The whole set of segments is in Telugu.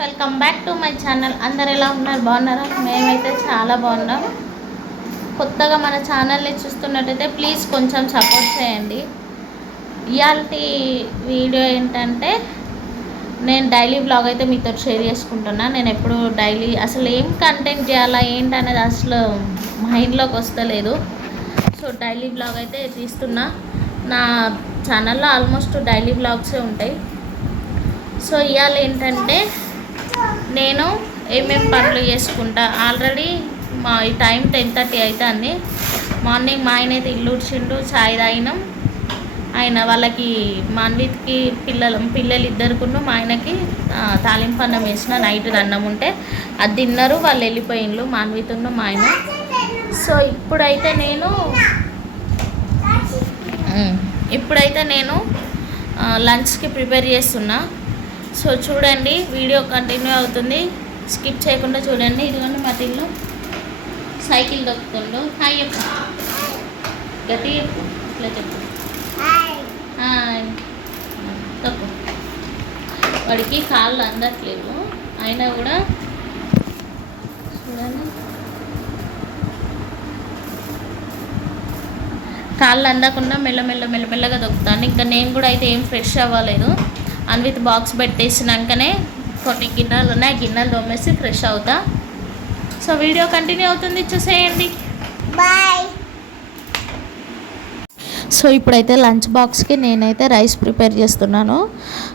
Welcome back to my channel. అందరు ఎలా ఉన్నారు? బాగున్నారా? మేమైతే చాలా బాగున్నాం. కొత్తగా మన ఛానల్ని చూస్తున్నట్టయితే ప్లీజ్ కొంచెం సపోర్ట్ చేయండి. ఇవాళ వీడియో ఏంటంటే నేను డైలీ బ్లాగ్ అయితే మీతో షేర్ చేసుకుంటున్నా. నేను ఎప్పుడు డైలీ అసలు ఏం కంటెంట్ చేయాలా ఏంటనేది అసలు మైండ్లోకి వస్తలేదు. సో డైలీ బ్లాగ్ అయితే తీస్తున్నా. నా ఛానల్లో ఆల్మోస్ట్ డైలీ బ్లాగ్సే ఉంటాయి. సో ఇవాళ ఏంటంటే నేను ఏమేం పనులు చేసుకుంటా. ఆల్రెడీ మా ఈ టైం టెన్ థర్టీ అవుతుంది మార్నింగ్ మా ఆయన అయితే ఇల్లు ఉడిచిండు చాయ్ తాగినాం. ఆయన వాళ్ళకి మాన్విత్కి పిల్లలు పిల్లలు ఇద్దరుకును మా ఆయనకి తాలింపు అన్నం వేసిన నైట్ అన్నం ఉంటే. అది తిన్నారు వాళ్ళు వెళ్ళిపోయిండ్రు మాన్విత్ను మా ఆయన. సో ఇప్పుడైతే నేను ఇప్పుడైతే నేను లంచ్కి ప్రిపేర్ చేస్తున్నా. సో చూడండి వీడియో కంటిన్యూ అవుతుంది. స్కిప్ చేయకుండా చూడండి. ఇదిగోండి మా తిల్లు సైకిల్ దొక్కుతుండు. హాయ్ చెప్పు. గట్టి చెప్పు. ఇట్లా చెప్పు. హాయ్. తప్పు. వాడికి కాళ్ళు అందట్లేవు అయినా కూడా చూడండి. కాళ్ళు అందకుండా మెల్లమెల్ల మెల్లమెల్లగా దొక్కుతాను ఇంకా నేను కూడా అయితే ఏం ఫ్రెష్ అవ్వలేదు. అన్విత్ బాక్స్ పెట్టేసినాకనే కొన్ని గిన్నెలు ఉన్నాయి. గిన్నెలు తోమేసి ఫ్రెష్ అవుతా. సో వీడియో కంటిన్యూ అవుతుంది. చూసేయండి. బాయ్ సో ఇప్పుడైతే లంచ్ బాక్స్కి నేనైతే రైస్ ప్రిపేర్ చేస్తున్నాను.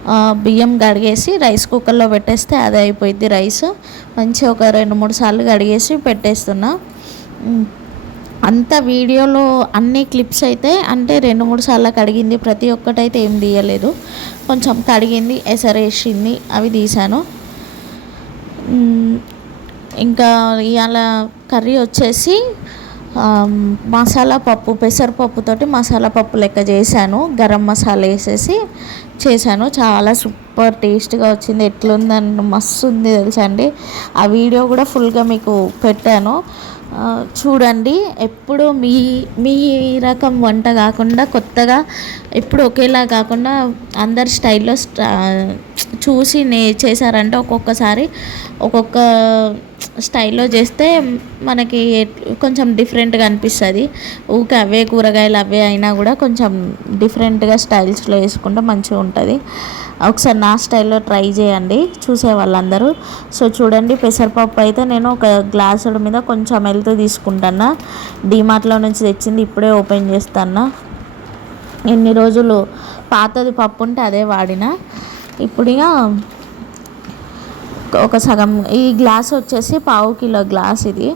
ఆ, బియ్యం కడిగేసి రైస్ కుక్కర్లో పెట్టేస్తే అదే అయిపోయింది రైస్ మంచిగా ఒక రెండు మూడు సార్లు కడిగేసి పెట్టేస్తున్నా. అంత వీడియోలో అన్ని క్లిప్స్ అయితే అంటే రెండు మూడు సార్లు కడిగింది. ప్రతి ఒక్కటైతే ఏం తీయలేదు. కొంచెం కడిగింది ఎసరేసింది అవి తీశాను. ఇంకా ఇవాళ కర్రీ వచ్చేసి మసాలా పప్పు పెసరపప్పుతోటి మసాలా పప్పు లెక్క చేశాను. గరం మసాలా వేసేసి చేశాను. చాలా సూపర్ టేస్ట్గా వచ్చింది. ఎట్లుందని మస్తు ఉంది తెలుసా అండి. ఆ వీడియో కూడా ఫుల్గా మీకు పెట్టాను. చూడండి ఎప్పుడు మీ మీ రకం వంట కాకుండా కొత్తగా ఎప్పుడు ఒకేలా కాకుండా అందరి స్టైల్లో చూసి నే చేశారంటే ఒక్కొక్కసారి ఒక్కొక్క స్టైల్లో చేస్తే మనకి కొంచెం డిఫరెంట్గా అనిపిస్తుంది. ఊకే అవే కూరగాయలు అవే అయినా కూడా కొంచెం డిఫరెంట్గా స్టైల్స్లో వేసుకుంటే మంచిగా ఉంటుంది ఒకసారి నా స్టైల్లో ట్రై చేయండి చూసే వాళ్ళందరూ. సో చూడండి పెసరపప్పు అయితే నేను ఒక గ్లాసుల మీద కొంచెం వెళ్తూ తీసుకుంటాను డీమార్ట్లో నుంచి తెచ్చింది ఇప్పుడే ఓపెన్ చేస్తాను ఎన్ని రోజులు పాతది పప్పు ఉంటే అదే వాడిన. ఇప్పుడు ఇక ఒక సగం ఈ గ్లాస్ వచ్చేసి పావు కిలో గ్లాస్ ఇది.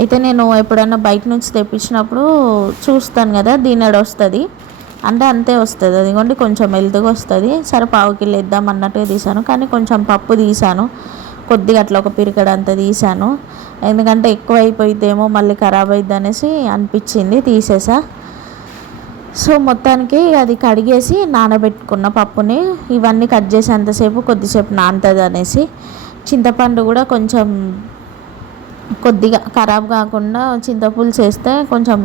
అయితే నేను ఎప్పుడైనా బయట నుంచి తెప్పించినప్పుడు చూస్తాను కదా దీనెడు వస్తుంది అంటే అంతే వస్తుంది. అదిగోండి కొంచెం మెల్తుగా వస్తుంది. సరే పావు కిలో వేద్దాం అన్నట్టుగా తీసాను కానీ కొంచెం పప్పు తీసాను కొద్దిగా అట్లా ఒక పిరికడ అంత తీసాను ఎందుకంటే ఎక్కువ అయిపోయిద్దేమో మళ్ళీ ఖరాబ్ అయిద్ది అనేసి అనిపించింది. తీసేసా. సో మొత్తానికి అది కడిగేసి నానబెట్టుకున్న పప్పుని ఇవన్నీ కట్ చేసేంతసేపు కొద్దిసేపు నానుతుంది అనేసి చింతపండు కూడా కొంచెం కొద్దిగా ఖరాబ్ కాకుండా చింతపులుసు వేస్తే కొంచెం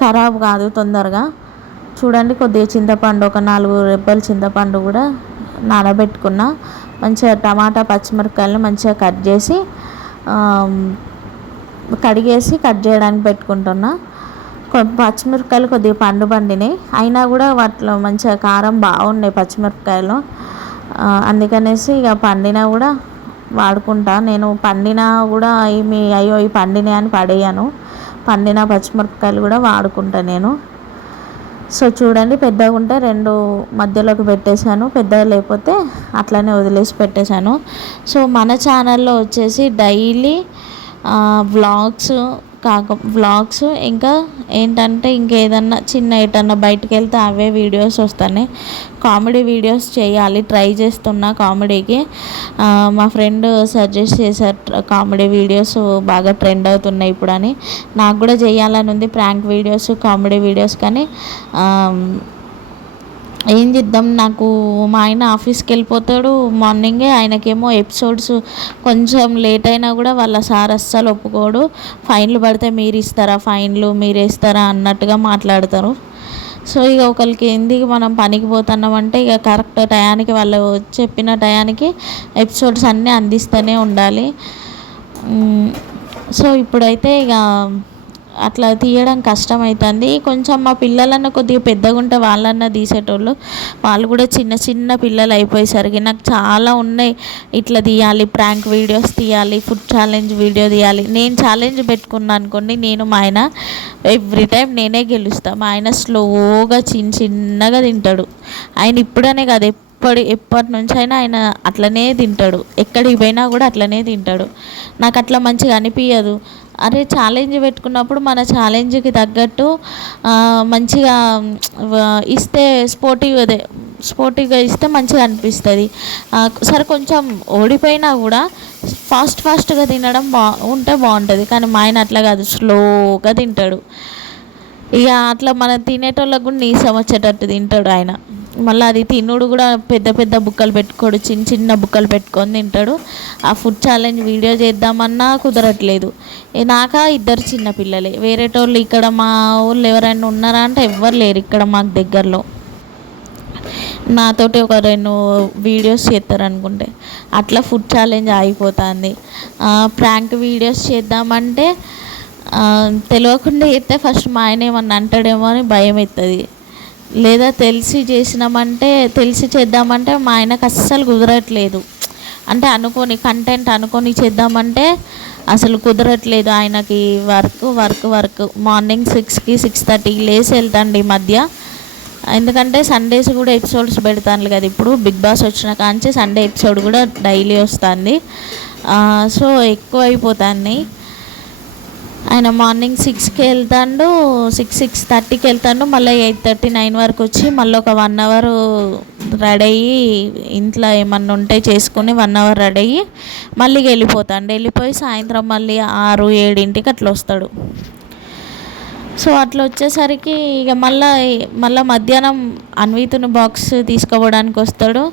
ఖరాబ్ కాదు తొందరగా. చూడండి కొద్దిగా చింతపండు ఒక నాలుగు రెబ్బలు చింతపండు కూడా నానబెట్టుకున్న. మంచిగా టమాటా పచ్చిమిరపకాయలు మంచిగా కట్ చేసి కడిగేసి కట్ చేయడానికి పెట్టుకుంటున్నా. పచ్చిమిరపకాయలు కొద్దిగా పండు పండినాయి. అయినా కూడా వాటిలో మంచిగా కారం బాగున్నాయి పచ్చిమిరపకాయలు. అందుకనేసి ఇక పండినా కూడా వాడుకుంటా. నేను పండినా కూడా ఏమి అయ్యో ఈ పండినాయి అని పడేయను. పండిన పచ్చిమిరపకాయలు కూడా వాడుకుంటా నేను. సో చూడండి పెద్దగా ఉంటే రెండు మధ్యలోకి పెట్టేశాను. పెద్దగా లేకపోతే అట్లనే వదిలేసి పెట్టేశాను. సో మన ఛానల్లో వచ్చేసి డైలీ వ్లాగ్స్ కాక వ్లాగ్స్ ఇంకా ఏంటంటే ఇంకేదన్నా చిన్న ఎటన్నా బయటకు వెళ్తే అవే వీడియోస్ వస్తాయి కామెడీ వీడియోస్ చేయాలి ట్రై చేస్తున్నా కామెడీకి మా ఫ్రెండ్ సజెస్ట్ చేశారు కామెడీ వీడియోస్ బాగా ట్రెండ్ అవుతున్నాయి ఇప్పుడు అని నాకు కూడా చేయాలని ఉంది ప్రాంక్ వీడియోస్ కామెడీ వీడియోస్ కానీ ఏం చేద్దాం? నాకు మా ఆయన ఆఫీస్కి వెళ్ళిపోతాడు. మార్నింగే ఆయనకేమో ఎపిసోడ్స్ కొంచెం లేట్ అయినా కూడా వాళ్ళ సార్ అస్సలు ఒప్పుకోడు. ఫైన్లు పడితే మీరు ఇస్తారా ఫైన్లు మీరు ఇస్తారా అన్నట్టుగా మాట్లాడతారు. సో ఇక ఒకరికి ఎందుకు మనం పనికి పోతున్నామంటే ఇక కరెక్ట్ టయానికి వాళ్ళు చెప్పిన టయానికి ఎపిసోడ్స్ అన్నీ అందిస్తూనే ఉండాలి. సో ఇప్పుడైతే ఇక అట్లా తీయడం కష్టమవుతుంది కొంచెం మా పిల్లలన్న కొద్దిగా పెద్దగా ఉంటే వాళ్ళన్న తీసేటోళ్ళు. వాళ్ళు కూడా చిన్న చిన్న పిల్లలు అయిపోయేసరికి నాకు చాలా ఉన్నాయి. ఇట్లా తీయాలి ప్రాంక్ వీడియోస్ తీయాలి ఫుడ్ ఛాలెంజ్ వీడియో తీయాలి. నేను ఛాలెంజ్ పెట్టుకున్నాను అనుకోండి నేను మా ఆయన ఎవ్రీ టైం నేనే గెలుస్తాను మా ఆయన స్లోగా చిన్న చిన్నగా తింటాడు. ఆయన ఇప్పుడనే కాదు ఎప్పటి ఎప్పటి నుంచి అయినా ఆయన అట్లనే తింటాడు. ఎక్కడికి పోయినా కూడా అట్లనే తింటాడు. నాకు అట్లా మంచిగా అనిపించదు అరే ఛాలెంజ్ పెట్టుకున్నప్పుడు మన ఛాలెంజ్కి తగ్గట్టు మంచిగా ఇస్తే స్పోర్టివ్ అదే స్పోర్టివ్గా ఇస్తే మంచిగా అనిపిస్తుంది. సరే కొంచెం ఓడిపోయినా కూడా ఫాస్ట్ ఫాస్ట్గా తినడం బా ఉంటే బాగుంటుంది. కానీ మా ఆయన అట్లా కాదు. స్లోగా తింటాడు. ఇక అట్లా మనం తినేటోళ్ళకు కూడా నీసం వచ్చేటట్టు తింటాడు ఆయన. మళ్ళీ అది తినుడు కూడా పెద్ద పెద్ద బుక్కలు పెట్టుకోడు చిన్న చిన్న బుక్కలు పెట్టుకొని తింటాడు. ఆ ఫుడ్ ఛాలెంజ్ వీడియో చేద్దామన్నా కుదరట్లేదు. నాక ఇద్దరు చిన్న పిల్లలే. వేరేటోళ్ళు ఇక్కడ మా ఊళ్ళో ఎవరైనా ఉన్నారా అంటే ఎవ్వరు లేరు ఇక్కడ మాకు దగ్గరలో. నాతోటి ఒక రెండు వీడియోస్ చేస్తారు అనుకుంటే అట్లా ఫుడ్ ఛాలెంజ్ ఆగిపోతుంది. ప్రాంక్ వీడియోస్ చేద్దామంటే తెలియకుండా చేస్తే ఫస్ట్ మా ఆయన ఏమన్నా అంటాడేమో అని భయం అవుతుంది లేదా తెలిసి చేసినామంటే తెలిసి చేద్దామంటే మా ఆయనకు అస్సలు కుదరట్లేదు. అంటే అనుకోని కంటెంట్ అనుకొని చేద్దామంటే అసలు కుదరట్లేదు ఆయనకి వర్క్ వర్క్ వర్క్. మార్నింగ్ సిక్స్కి సిక్స్ థర్టీకి లేచి వెళ్తాండి ఈ మధ్య. ఎందుకంటే సండేస్ కూడా ఎపిసోడ్స్ పెడతాను కదా. ఇప్పుడు బిగ్ బాస్ వచ్చిన కాంచి సండే ఎపిసోడ్ కూడా డైలీ వస్తుంది. సో ఎక్కువ అయిపోతుంది ఆయన మార్నింగ్ సిక్స్కి వెళ్తాడు సిక్స్ సిక్స్ థర్టీకి వెళ్తాడు మళ్ళీ ఎయిట్ థర్టీ నైన్ వరకు వచ్చి మళ్ళీ ఒక వన్ అవర్ రెడీ అయ్యి ఇంట్లో ఏమన్నా ఉంటే చేసుకుని వన్ అవర్ రెడీ అయ్యి మళ్ళీ వెళ్ళిపోతాడు. వెళ్ళిపోయి సాయంత్రం మళ్ళీ ఆరు ఏడింటికి అట్లా వస్తాడు. సో అట్లా వచ్చేసరికి ఇక మళ్ళీ మళ్ళీ మధ్యాహ్నం అన్వితుని బాక్స్ తీసుకోవడానికి వస్తాడు.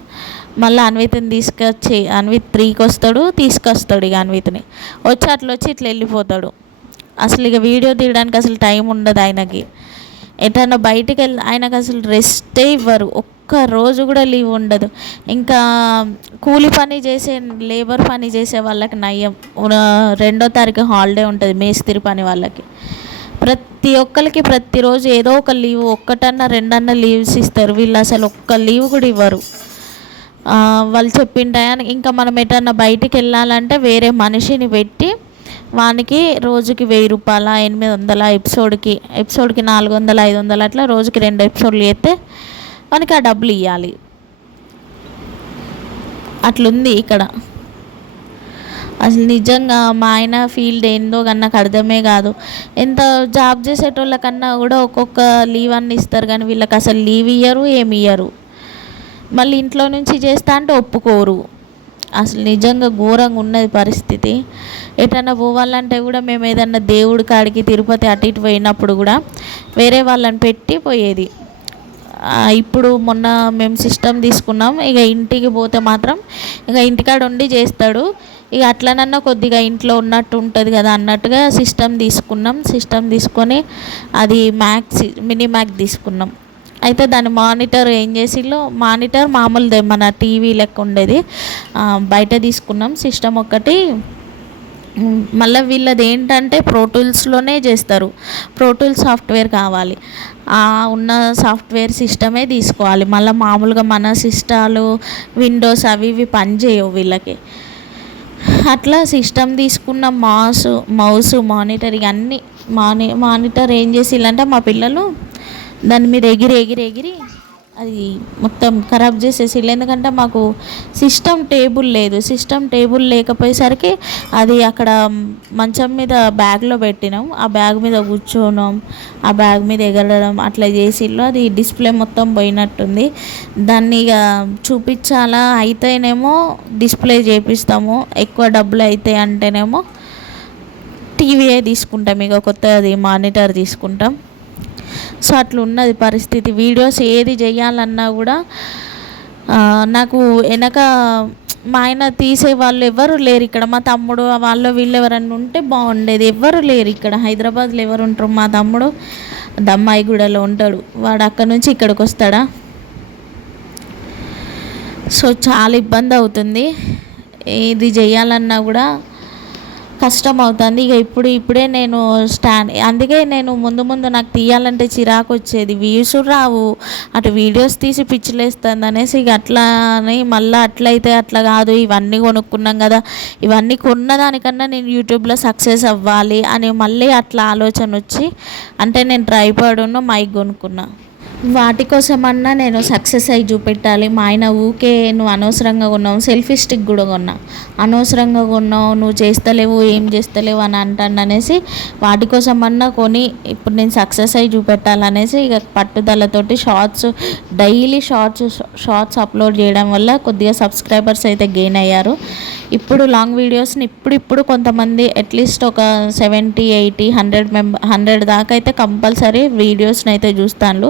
మళ్ళీ అన్వితిని తీసుకొచ్చి అన్విత్ త్రీకి వస్తాడు తీసుకొస్తాడు ఇక అన్వితిని. వచ్చి అట్లా వచ్చి ఇట్లా వెళ్ళిపోతాడు. అసలు ఇక వీడియో తీయడానికి అసలు టైం ఉండదు ఆయనకి. ఎటన్నా బయటికి వెళ్ళి ఆయనకు అసలు రెస్టే ఇవ్వరు. ఒక్క రోజు కూడా లీవ్ ఉండదు. ఇంకా కూలి పని చేసే లేబర్ పని చేసే వాళ్ళకి నయ్యం రెండో తారీఖు హాలిడే ఉంటుంది మేస్త్రి పని వాళ్ళకి. ప్రతి ఒక్కరికి ప్రతిరోజు ఏదో ఒక లీవ్ ఒక్కటన్నా రెండన్నా లీవ్స్ ఇస్తారు. వీళ్ళు అసలు ఒక్క లీవ్ కూడా ఇవ్వరు. వాళ్ళు చెప్పిన టయానికి ఇంకా మనం ఎటన్నా బయటికి వెళ్ళాలంటే వేరే మనిషిని పెట్టి వానికి రోజుకి వెయ్యి రూపాయల ఎనిమిది వందల ఎపిసోడ్కి ఎపిసోడ్కి నాలుగు వందల ఐదు వందలు అట్లా రోజుకి రెండు ఎపిసోడ్లు చేస్తే వానికి ఆ డబ్బులు ఇవ్వాలి అట్లుంది ఇక్కడ. అసలు నిజంగా మా ఆయన ఫీల్డ్ ఏందో కానీ నాకు అర్థమే కాదు. ఎంత జాబ్ చేసేటోళ్ళకన్నా కూడా ఒక్కొక్క లీవ్ అన్ని ఇస్తారు కానీ వీళ్ళకి అసలు లీవ్ ఇయ్యరు ఏమి ఇయ్యరు. మళ్ళీ ఇంట్లో నుంచి చేస్తా అంటే ఒప్పుకోరు. అసలు నిజంగా ఘోరంగా ఉన్నది పరిస్థితి. ఎటన్నా పోవాలంటే కూడా మేము ఏదన్నా దేవుడి కాడికి తిరుపతి అటు ఇటు పోయినప్పుడు కూడా వేరే వాళ్ళని పెట్టి పోయేది. ఇప్పుడు మొన్న మేము సిస్టమ్ తీసుకున్నాం. ఇక ఇంటికి పోతే మాత్రం ఇక ఇంటికాడ ఉండి చేస్తాడు. ఇక అట్లనన్నా కొద్దిగా ఇంట్లో ఉన్నట్టు ఉంటుంది కదా అన్నట్టుగా సిస్టమ్ తీసుకున్నాం. సిస్టమ్ తీసుకొని అది మ్యాక్స్ మినీ మ్యాక్ తీసుకున్నాం. అయితే దాని మానిటర్ ఏం చేసిల్లో? మానిటర్ మామూలుదే మన టీవీ లెక్క ఉండేది. బయట తీసుకున్నాం సిస్టమ్ ఒకటి మళ్ళీ వీళ్ళది ఏంటంటే ప్రోటూల్స్లోనే చేస్తారు. ప్రోటూల్ సాఫ్ట్వేర్ కావాలి. ఆ ఉన్న సాఫ్ట్వేర్ సిస్టమే తీసుకోవాలి. మళ్ళీ మామూలుగా మన సిస్టాలు విండోస్ అవి ఇవి పనిచేయవు వీళ్ళకి. అట్లా సిస్టమ్ తీసుకున్న మాస్ మౌస్ మానిటర్ ఇవన్నీ మాని మానిటర్ ఏం చేసిల్లంటే మా పిల్లలు దాని మీద ఎగిరి ఎగిరి ఎగిరి అది మొత్తం ఖరాబ్ చేసేసిల్లు ఎందుకంటే మాకు సిస్టమ్ టేబుల్ లేదు. సిస్టమ్ టేబుల్ లేకపోయేసరికి అది అక్కడ మంచం మీద బ్యాగ్లో పెట్టినాం. ఆ బ్యాగ్ మీద కూర్చోవడం ఆ బ్యాగ్ మీద ఎగరడం అట్లా చేసిల్లు అది డిస్ప్లే మొత్తం పోయినట్టుంది. దాన్ని ఇక చూపించాలా అయితేనేమో డిస్ప్లే చేపిస్తాము. ఎక్కువ డబ్బులు అయితే అంటేనేమో టీవీయే తీసుకుంటాం. ఇక కొత్తది మానిటర్ తీసుకుంటాం. సో అట్లా ఉన్నది పరిస్థితి. వీడియోస్ ఏది చేయాలన్నా కూడా నాకు వెనక మా ఆయన తీసే వాళ్ళు ఎవరు లేరు ఇక్కడ. మా తమ్ముడు వాళ్ళు వీళ్ళు ఎవరన్నా ఉంటే బాగుండేది. ఎవరు లేరు ఇక్కడ. హైదరాబాద్లో ఎవరు ఉంటారు? మా తమ్ముడు దమ్మాయిగూడలో ఉంటాడు. వాడు అక్కడ నుంచి ఇక్కడికి వస్తాడా? సో చాలా ఇబ్బంది అవుతుంది. ఇది చేయాలన్నా కూడా కష్టం అవుతుంది ఇక ఇప్పుడు ఇప్పుడే నేను స్టాండ్ అందుకే నేను ముందు ముందు నాకు తీయాలంటే చిరాకు వచ్చేది. వ్యూస్ రావు. అటు వీడియోస్ తీసి పిచ్చిలేస్తుంది అనేసి ఇక అట్లా అని మళ్ళీ అట్లయితే అట్లా కాదు. ఇవన్నీ కొనుక్కున్నాం కదా. ఇవన్నీ కొన్న దానికన్నా నేను యూట్యూబ్లో సక్సెస్ అవ్వాలి అని మళ్ళీ అట్లా ఆలోచన వచ్చి అంటే నేను ట్రైపాడును మైక్ కొనుక్కున్నా. వాటి కోసమన్నా నేను సక్సెస్ అయ్యి చూపెట్టాలి. మా ఆయన ఊకే నువ్వు అనవసరంగా కొన్నావు. సెల్ఫీ స్టిక్ కూడా కొన్నా. అనవసరంగా కొన్నావు నువ్వు చేస్తలేవు ఏం చేస్తలేవు అని అంటాను అనేసి వాటి కోసమన్నా కొని ఇప్పుడు నేను సక్సెస్ అయ్యి చూపెట్టాలనేసి ఇక పట్టుదలతోటి shorts daily shorts shorts upload చేయడం వల్ల కొద్దిగా సబ్స్క్రైబర్స్ అయితే గెయిన్ అయ్యారు. ఇప్పుడు లాంగ్ వీడియోస్ని ఇప్పుడు ఇప్పుడు కొంతమంది అట్లీస్ట్ ఒక seventy eighty hundred member hundred దాకా అయితే కంపల్సరీ వీడియోస్ని అయితే చూస్తాను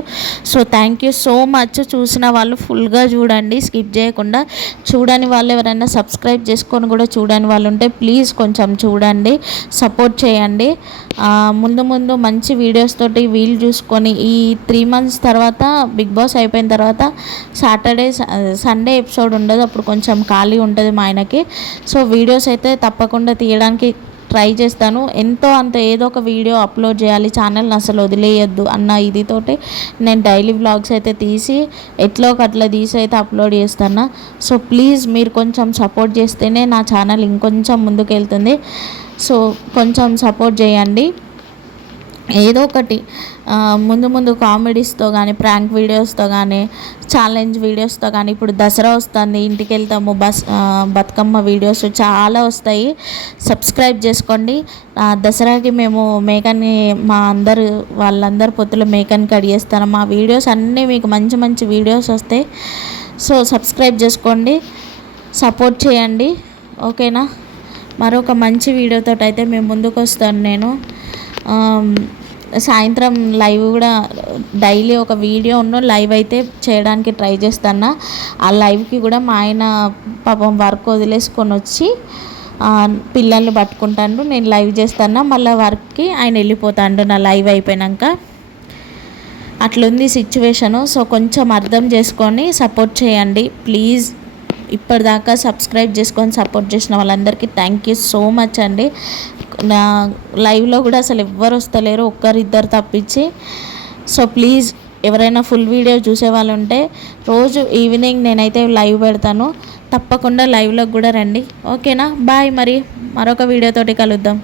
so thank you so much చూసిన వాళ్ళు ఫుల్గా చూడండి స్కిప్ చేయకుండా. చూడని వాళ్ళు ఎవరైనా సబ్స్క్రైబ్ చేసుకొని కూడా చూడని వాళ్ళు ఉంటే ప్లీజ్ కొంచెం చూడండి సపోర్ట్ చేయండి. ముందు ముందు మంచి వీడియోస్ తోటి వీలు చూసుకొని ఈ త్రీ మంత్స్ తర్వాత బిగ్ బాస్ అయిపోయిన తర్వాత సాటర్డే సండే ఎపిసోడ్ ఉండదు అప్పుడు కొంచెం ఖాళీ ఉంటుంది మా ఆయనకి. సో వీడియోస్ అయితే తప్పకుండా తీయడానికి ట్రై చేస్తాను. ఎంతో అంత ఏదో ఒక వీడియో అప్లోడ్ చేయాలి. ఛానల్ని అసలు వదిలేయద్దు అన్న ఇదితోటి నేను డైలీ వ్లాగ్స్ అయితే తీసి ఎట్లో ఒకట్లా తీసి అయితే అప్లోడ్ చేస్తాను. సో ప్లీజ్ మీరు కొంచెం సపోర్ట్ చేస్తేనే నా ఛానల్ ఇంకొంచెం ముందుకు వెళ్తుంది సో కొంచెం సపోర్ట్ చేయండి. ఏదో ఒకటి ముందు ముందు కామెడీస్తో కానీ ప్రాంక్ వీడియోస్తో కానీ ఛాలెంజ్ వీడియోస్తో కానీ ఇప్పుడు దసరా వస్తుంది ఇంటికి వెళ్తాము బస్ బతుకమ్మ వీడియోస్ చాలా వస్తాయి. సబ్స్క్రైబ్ చేసుకోండి. దసరాకి మేము మేకని మా అందరు వాళ్ళందరు పొత్తులు మేకని కడిగేస్తాను మా వీడియోస్ అన్నీ మీకు మంచి మంచి వీడియోస్ వస్తాయి. సో సబ్స్క్రైబ్ చేసుకోండి. సపోర్ట్ చేయండి. ఓకేనా? మరొక మంచి వీడియోతో అయితే మేము ముందుకు వస్తాను నేను. సాయంత్రం లైవ్ కూడా డైలీ ఒక వీడియో ఉన్న లైవ్ అయితే చేయడానికి ట్రై చేస్తాను ఆ లైవ్కి కూడా మా ఆయన పాపం వర్క్ వదిలేసుకొని వచ్చి పిల్లల్ని పట్టుకుంటాను నేను లైవ్ చేస్తాను మళ్ళీ వర్క్కి ఆయన వెళ్ళిపోతాడు నా లైవ్ అయిపోయాక అట్లుంది సిచ్యువేషను. సో కొంచెం అర్థం చేసుకొని సపోర్ట్ చేయండి. ప్లీజ్ ఇప్పటిదాకా సబ్స్క్రైబ్ చేసుకొని సపోర్ట్ చేసిన వాళ్ళందరికీ థ్యాంక్ యూ సో మచ్ అండి. నా లైవ్లో కూడా అసలు ఎవ్వరు వస్తలేరు ఒక్కరిద్దరు తప్పించి. సో ప్లీజ్ ఎవరైనా ఫుల్ వీడియో చూసే వాళ్ళు ఉంటే రోజు ఈవినింగ్ నేనైతే లైవ్ పెడతాను. తప్పకుండా లైవ్లోకి కూడా రండి. ఓకేనా? బాయ్ మరి. మరొక వీడియోతోటి కలుద్దాం.